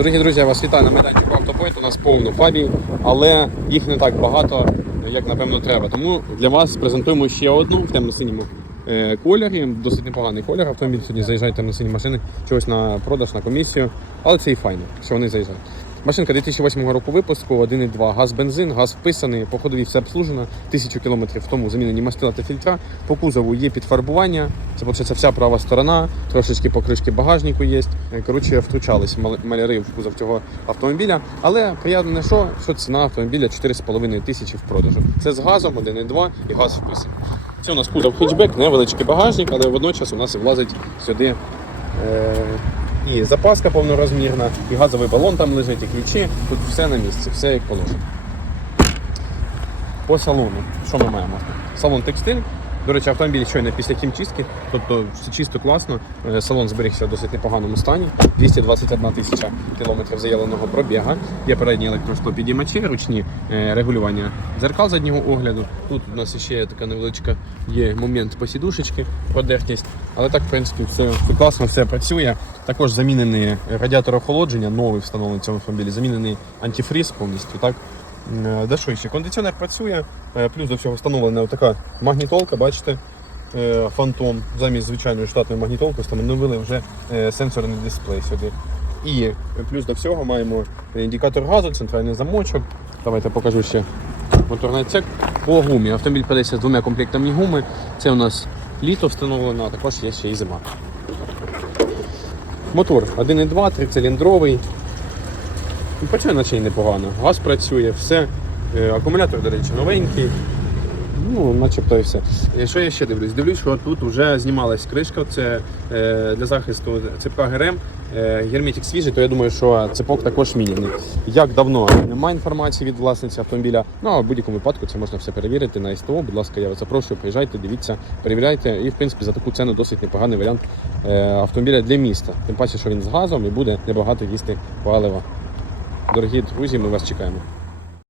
Дорогі друзі, я вас вітаю на майданчику Автопойт. У нас повно фабів, але їх не так багато, як напевно треба. Тому для вас презентуємо ще одну в темно-синьому е, кольорі. Досить непоганий колір. Автомобіль сьогодні заїжджає темно-сині машини, чогось на продаж, на комісію. Але це і файно, що вони заїжджають. Машинка 2008 року випуску, 1,2 газ бензин, газ вписаний, по ходовій все обслужено, тисячу кілометрів тому замінені мастила та фільтра. По кузову є підфарбування. Це виходить, вся права сторона, трошечки покришки багажнику є. Коротше, втручались маляри в кузов цього автомобіля. Але приємне, що, що ціна автомобіля 4,5 тисячі в продажу. Це з газом 1,2 і газ вписаний. Це у нас кузов хетчбек, невеличкий багажник, але водночас у нас влазить сюди. Е- і запаска повнорозмірна, і газовий балон там лежить, і ключі. Тут все на місці, все як положено. По салону, що ми маємо? Салон текстиль. До речі, автомобіль щойно після хімчистки, тобто все чисто класно. Е, Салон зберігся в досить непоганому стані. 221 тисяча кілометрів заявленого пробіга. Є передні електроштопідіймачі, ручні е, регулювання дзеркал заднього огляду. Тут у нас ще така невеличка є момент посідушечки, продертість. Але так, в принципі, все, класно, все працює. Також замінений радіатор охолодження, новий встановлений в цьому автомобілі, замінений антифріз повністю. Так? Де ще? Кондиціонер працює, е, плюс до всього встановлена така магнітолка, бачите, е, фантом. Замість звичайної штатної магнітолки встановили вже е, сенсорний дисплей сюди. І плюс до всього маємо індикатор газу, центральний замочок. Давайте покажу ще моторний цек. По гумі. Автомобіль подається з двома комплектами гуми. Це у нас літо встановлено, а також є ще і зима. Мотор 1,2, трициліндровий. Ну, Працює наче непогано. Газ працює, все. Е, Акумулятор, до речі, новенький. Ну, начебто і все. Е, Що я ще дивлюсь? Дивлюсь, що тут вже знімалась кришка. Це е, для захисту цепка ГРМ. Е, герметик свіжий, то я думаю, що цепок також міняний. Як давно немає інформації від власниці автомобіля. Ну а в будь-якому випадку це можна все перевірити на СТО. Будь ласка, я вас запрошую, приїжджайте, дивіться, перевіряйте. І в принципі за таку ціну досить непоганий варіант автомобіля для міста. Тим паче, що він з газом і буде небагато їсти палива. Дорогі друзі, ми вас чекаємо.